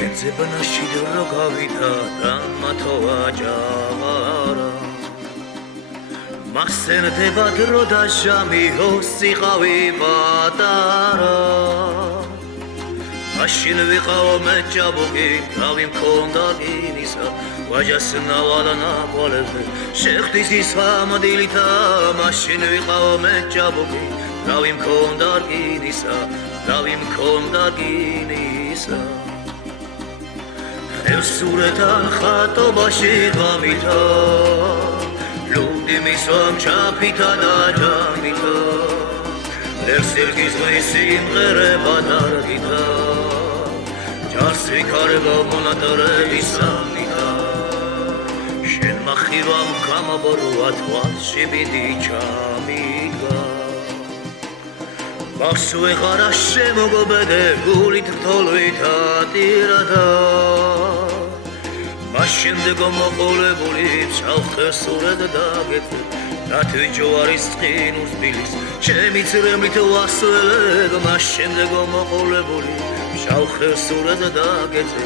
შენძებნაში დრო გავიდა და მათოვა ჯავარა მასენდება დრო და ჟამი ოსიყავი პატარა მაშინ ვიყავ მე ჭაბუკი თავი მქონდა გინისა ვაჟას ნავალა ნაკვალებზე შეხდის ის ამდილითა მაშინ ვიყავ მე ჭაბუკი თავი მქონდა გინისა თავი მქონდა გინისა ევსურეთან ხატობაში ღამითა ლუდი მისვამ ჩაფითა და ჯამითა ერსერგის სიმღერება დარგითა ჯარს ვიქარება მონატრების სამნითა შენ მახილვამ გამაბორვა თვალში ბიდი ჩამიგა ბავშვ ვეღარა შემოგობედე გულით თოლვით ატირადა მას შემდეგ მოყოლებული ჩავხესურეთ დაგეწე ნათვი ჯოარის წყინუს ბილის ჩემი წრემლით ვასველებ მას შემდეგ მოყოლებული ჩავხესურეთ დაგეწე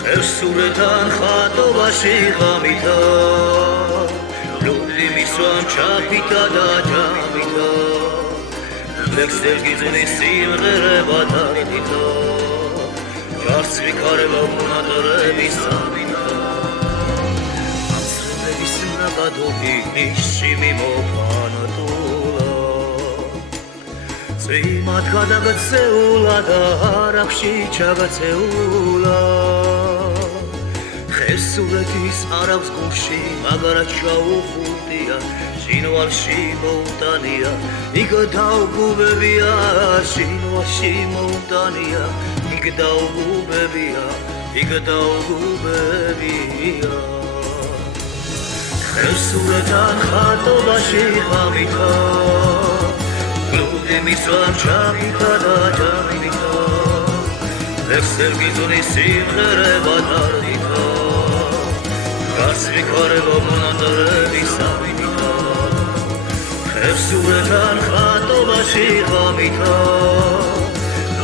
ხევსურეთან ხატობაში ღამითა ლუდი მისვამ ჩაფითა და ჯამითა ლექსერგიზნის სიმღერება დარგითა ჯარს ვიქარება მონატრების სამნითა ამსრების ნაბადობი ნიში მიმოფანტულა წვიმად გადაგცეულა და არაფში ჩაგაცეულა ხევსურეთის არავს გულში მაგრა ჩაუხუტია შინვალში მოუტანია იქ დაუგუბებია შინვალში მოუტანია იქ დაუგუბებია ხევსურეთან ხატობაში ღამითა ლუდი მისვამ ჩაფითა და ჯამითა ლექსერგიზნის სიმღერება დარგითა გარს ვიქარება მონატრების სამნითა ხევსურეთან ხატობაში ღამითა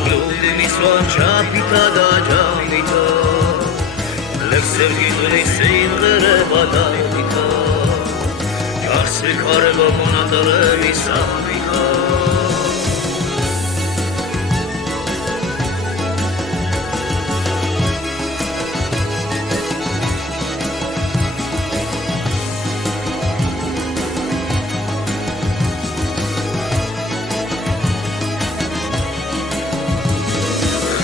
ლუდი მისვამ ჩაფითა და ჯამითა ლექსერგიზნის სიმღერება დარგითა გარს ვიქარება მონატრების სამნითა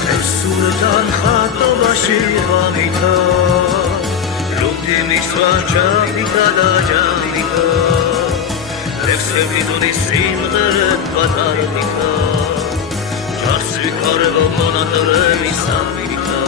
ხევსურეთან ხატობაში ღამითა ლუდი მისვამ ჩაფითა და ჯამითა ლექსერგიზნის სიმღერება დარგითა ჯარს ვიქარება მონატრების სამნითა